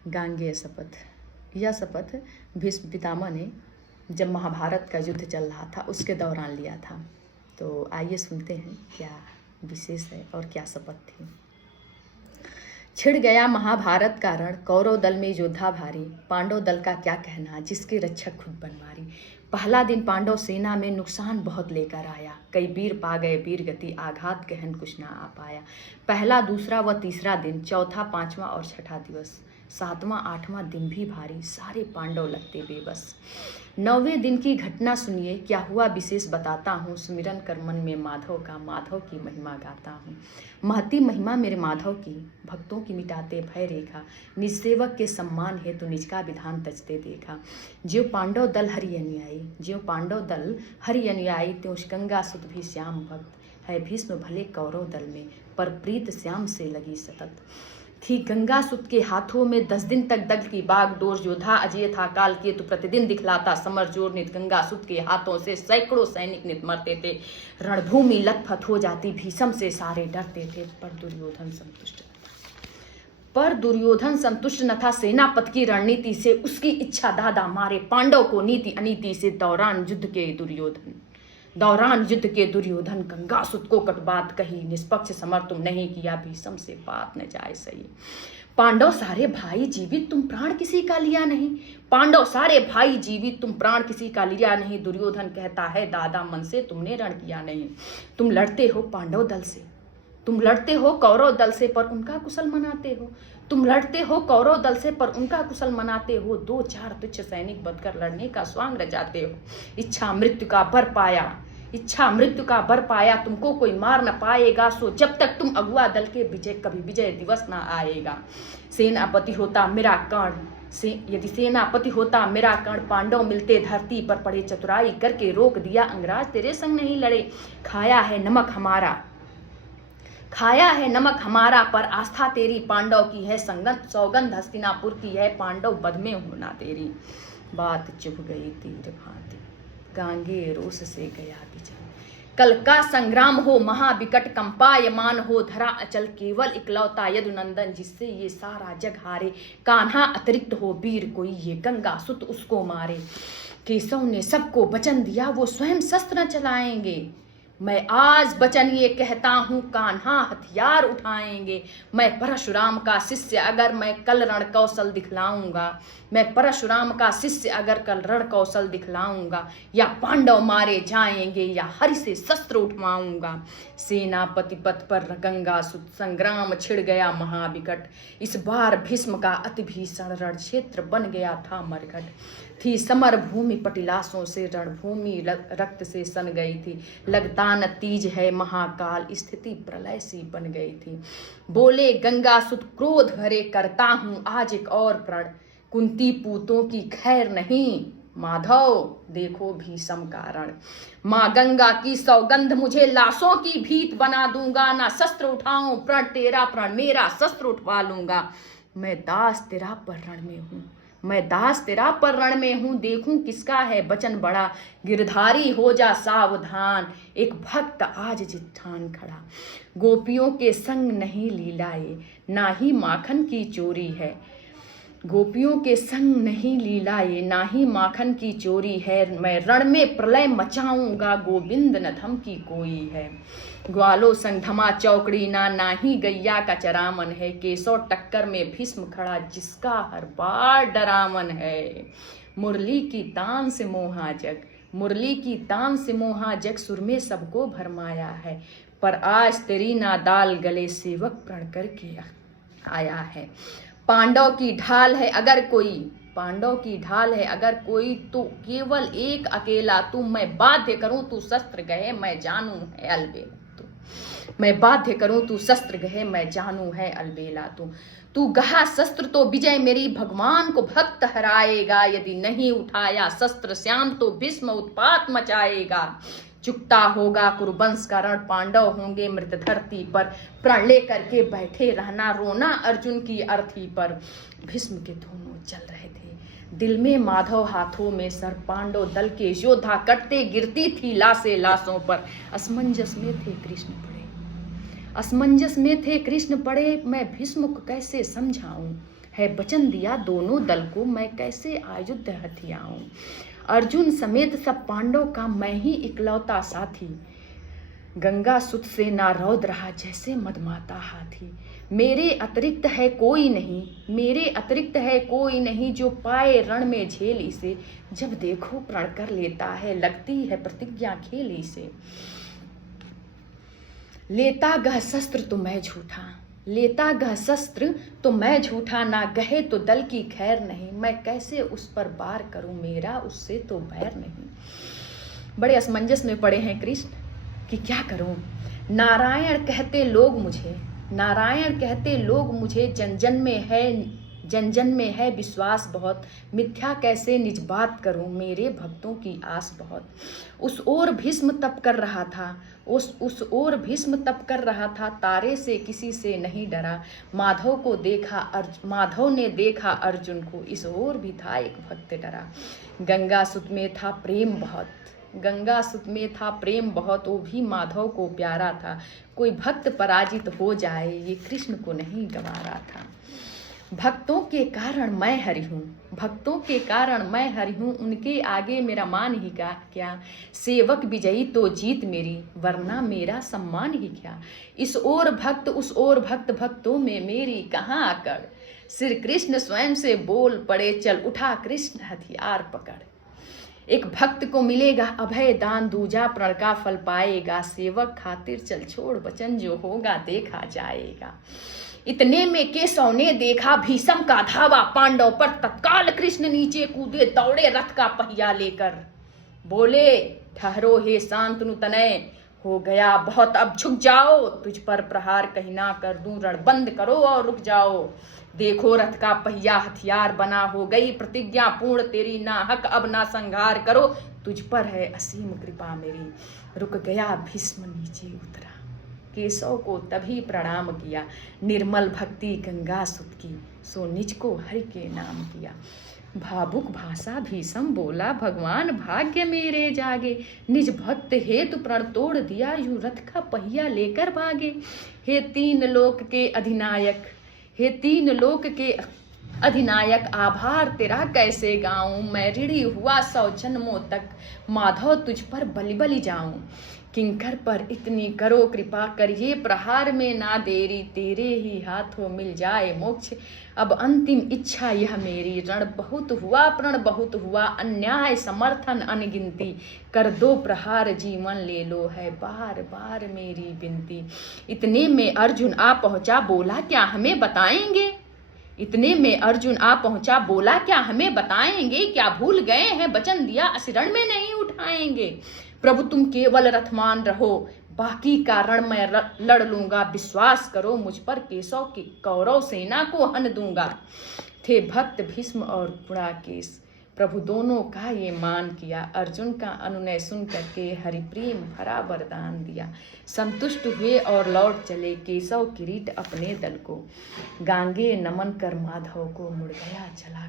गांगेय शपथ। यह शपथ भीष्म पितामह ने जब महाभारत का युद्ध चल रहा था उसके दौरान लिया था। तो आइए सुनते हैं क्या विशेष है और क्या शपथ थी। छिड़ गया महाभारत का रण, कौरव दल में योद्धा भारी, पांडव दल का क्या कहना जिसके रक्षक खुद बनवारी। पहला दिन पांडव सेना में नुकसान बहुत लेकर आया, कई वीर पा गए वीर गति, आघात गहन कुछ ना आ पाया। पहला दूसरा व तीसरा दिन, चौथा पांचवा और छठा दिवस, सातवां आठवां दिन भी भारी, सारे पांडव लगते बेबस। नौवें दिन की घटना सुनिए, क्या हुआ विशेष बताता हूँ, सुमिरन कर मन में माधव का, माधव की महिमा गाता हूँ। महती महिमा मेरे माधव की, भक्तों की मिटाते भय रेखा, निज सेवक के सम्मान है तो निज का विधान तजते देखा। ज्यों पांडव दल हरि अनुयायी, ज्यों पांडव दल हरि अनुयायी, त्यों गंगा सुत भी श्याम भक्त है। भीष्म भले कौरव दल में, पर प्रीत श्याम से लगी सतत। थी गंगा सुत के हाथों में 10 दिन तक दल की बागडोर, योद्धा अजय था काल के तो प्रतिदिन दिखलाता समर जोर। नित गंगा सुत के हाथों से सैकड़ों सैनिक नित मरते थे, रणभूमि लथपथ हो जाती, भीषम से सारे डरते थे। पर दुर्योधन संतुष्ट न था सेनापति की रणनीति से, उसकी इच्छा दादा मारे पांडव को नीति अनीति से। दौरान युद्ध के दुर्योधन गंगासुत को कट बात कही, निष्पक्ष समर तुम नहीं किया, भीषम से बात न जाए सही। पांडव सारे भाई जीवित तुम प्राण किसी का लिया नहीं, पांडव सारे भाई जीवित तुम प्राण किसी का लिया नहीं। दुर्योधन कहता है दादा मन से तुमने रण किया नहीं। तुम लड़ते हो पांडव दल से, तुम लड़ते हो कौरव दल से, पर उनका कुशल मनाते हो। तुम लड़ते हो कौरव दल से, पर उनका कुशल मनाते हो। 2-4 तुच्छ सैनिक बदकर लड़ने का स्वांग रचाते हो। इच्छा मृत्यु का बर पाया, तुमको कोई मार न पाएगा। सो जब तक तुम अगुआ दल के कभी विजय दिवस ना आएगा। सेनापति होता मेरा कर्ण, यदि सेनापति होता मेरा कर्ण, पांडव मिलते धरती पर पड़े, चतुराई करके रोक दिया अंगराज तेरे संग नहीं लड़े। खाया है नमक हमारा, पर आस्था तेरी पांडव की है, सौगंध हस्तिनापुर की है, पांडव बध में होना तेरी। बात चुभ गई तीर भांति, गांगे रोष से गया विजय। कल का संग्राम हो महाविकट, कंपायमान हो धरा अचल, केवल इकलौता यदुनंदन जिससे ये सारा जग हारे। कान्हा अतिरिक्त हो वीर कोई, ये गंगा सुत उसको मारे। केशव ने सबको वचन दिया वो स्वयं शस्त्र न चलाएंगे। मैं आज वचन ये कहता हूँ, कान्हा हथियार उठाएंगे। मैं परशुराम का शिष्य अगर मैं कल रण कौशल दिखलाऊंगा, मैं परशुराम का शिष्य अगर कल रण कौशल दिखलाऊंगा, या पांडव मारे जाएंगे या हरि से शस्त्र उठवाऊंगा। सेनापति पथ पर गंगा सुत, संग्राम छिड़ गया महाविकट। इस बार भीष्म का अति भीषण रण क्षेत्र बन गया था मरघट। थी समर भूमि पटिलासों से, रणभूमि रक्त से सन गई थी। लगता न तीज है महाकाल, स्थिति प्रलय सी बन गई थी। बोले गंगा सुत क्रोध भरे, करता हूँ आज एक और प्रण, कुंती पूतों की खैर नहीं, माधव देखो भीषम कारण। माँ गंगा की सौगंध मुझे लाशों की भीत बना दूंगा, ना शस्त्र उठाऊं प्रण तेरा प्रण मेरा शस्त्र उठवा लूंगा। मैं दास तेरा पर रण में हूँ, देखूं किसका है वचन बड़ा। गिरधारी हो जा सावधान, एक भक्त आज जिठान खड़ा। गोपियों के संग नहीं लीलाए, ना ही माखन की चोरी है। गोपियों के संग नहीं लीलाए, ना ही माखन की चोरी है। मैं रण में प्रलय मचाऊंगा, गोविंद न धम की कोई है। ग्वालों संग धमा चौकड़ी ना ही गैया का चरामन है। केशव टक्कर में भीष्म खड़ा, जिसका हर बार डरामन है। मुरली की तान से मोहा जग, सुर में सबको भरमाया है। पर आज तेरी नादाल गले, सेवक प्रण करके आया है। पांडव की ढाल है अगर कोई, तो केवल एक अकेला तू। मैं बाध्य करूं तू शस्त्र गहे, मैं जानू है अलबेला तू। मैं बाध्य करूं तू शस्त्र गहे, मैं जानू है अलबेला तू गहा शस्त्र तो विजय मेरी, भगवान को भक्त हराएगा। यदि नहीं उठाया शस्त्र श्याम, तो भीष्म उत्पात मचाएगा। चुकता होगा कुरुवंश का रण, पांडव होंगे मृत धरती पर। प्रण ले करके बैठे रहना, रोना अर्जुन की अर्थी पर। भीष्म के दोनों चल रहे थे दिल में माधव, हाथों में सर। पांडव दल के योद्धा कटते गिरती थी लाशों पर। असमंजस में थे कृष्ण पड़े, मैं भीष्म को कैसे समझाऊं। है वचन दिया दोनों दल को, मैं कैसे आयुध हथियाऊं। अर्जुन समेत सब पांडव का मैं ही इकलौता साथी, गंगा सुत से ना रौद रहा जैसे मदमाता हाथी। मेरे अतिरिक्त है कोई नहीं, मेरे अतिरिक्त है कोई नहीं, जो पाए रण में झेल इसे। जब देखो प्रण कर लेता है, लगती है प्रतिज्ञा खेल इसे। लेता गह शस्त्र तो मैं झूठा, लेता गह शस्त्र तो मैं झूठा, ना गहे तो दल की खैर नहीं। मैं कैसे उस पर वार करूं, मेरा उससे तो बैर नहीं। बड़े असमंजस में पड़े हैं कृष्ण कि क्या करूं। नारायण कहते लोग मुझे, नारायण कहते लोग मुझे, जन जन में है विश्वास बहुत। मिथ्या कैसे निज बात करूं, मेरे भक्तों की आस बहुत। उस ओर भीष्म तप कर रहा था, उस ओर भीष्म तप कर रहा था, तारे से किसी से नहीं डरा। माधव ने देखा अर्जुन को, इस ओर भी था एक भक्त डरा। गंगा सुत में था प्रेम बहुत, गंगा सुत में था प्रेम बहुत, वो भी माधव को प्यारा था। कोई भक्त पराजित हो जाए, ये कृष्ण को नहीं गवारा था। भक्तों के कारण मैं हरि हूँ, भक्तों के कारण मैं हरि हूँ, उनके आगे मेरा मान ही क्या। सेवक विजयी तो जीत मेरी, वरना मेरा सम्मान ही क्या। इस ओर भक्त उस ओर भक्त, भक्तों में मेरी कहाँ आकड़। श्री कृष्ण स्वयं से बोल पड़े, चल उठा कृष्ण हथियार पकड़। एक भक्त को मिलेगा अभय दान, दूजा प्रण का फल पाएगा। सेवक खातिर चल छोड़ वचन, जो होगा देखा जाएगा। इतने में केशव ने देखा भीषम का धावा, पांडव पर तत्काल कृष्ण नीचे कूदे, दौड़े रथ का पहिया लेकर। बोले ठहरो हे शांतनु तनय, हो गया बहुत अब झुक जाओ। तुझ पर प्रहार कहीं ना कर दूं, रण बंद करो और रुक जाओ। देखो रथ का पहिया हथियार बना, हो गई प्रतिज्ञा पूर्ण तेरी, ना हक अब ना संहार करो। तुझ पर है असीम कृपा मेरी। रुक गया भीष्म नीचे उतरा, केशव को तभी प्रणाम किया। निर्मल भक्ति गंगा सुत की, सो निज को हरि के नाम किया। भावुक भाषा भीषम बोला, भगवान भाग्य मेरे जागे। निज भक्त हेतु प्रण तोड़ दिया, यूं रथ का पहिया लेकर भागे। हे तीन लोक के अधिनायक, हे तीन लोक के अधिनायक, आभार तेरा कैसे गाऊं। मैं ऋणी हुआ 100 जन्मों तक, माधव तुझ पर बलि बलि जाऊं। किंकर पर इतनी करो कृपा, करिए प्रहार में ना देरी। तेरे ही हाथों मिल जाए मोक्ष, अब अंतिम इच्छा यह मेरी। रण बहुत हुआ प्रण बहुत हुआ, अन्याय समर्थन अनगिनती। कर दो प्रहार जीवन ले लो, है बार बार मेरी विनती। इतने में अर्जुन आ पहुंचा, बोला क्या हमें बताएंगे। इतने में अर्जुन आ पहुंचा, बोला क्या हमें बताएंगे। क्या भूल गए हैं वचन दिया, असिरण में नहीं उठाएंगे। प्रभु तुम केवल रथमान रहो, बाकी का रण मैं लड़ लूंगा। विश्वास करो मुझ पर, केशव की कौरव सेना को हन दूंगा। थे भक्त भीष्म और गुणाकेश, प्रभु दोनों का ये मान किया। अर्जुन का अनुनय सुन करके हरिप्रेम भरा वरदान दिया। संतुष्ट हुए और लौट चले केशव किरीट अपने दल को। गांगे नमन कर माधव को, मुड़ गया चला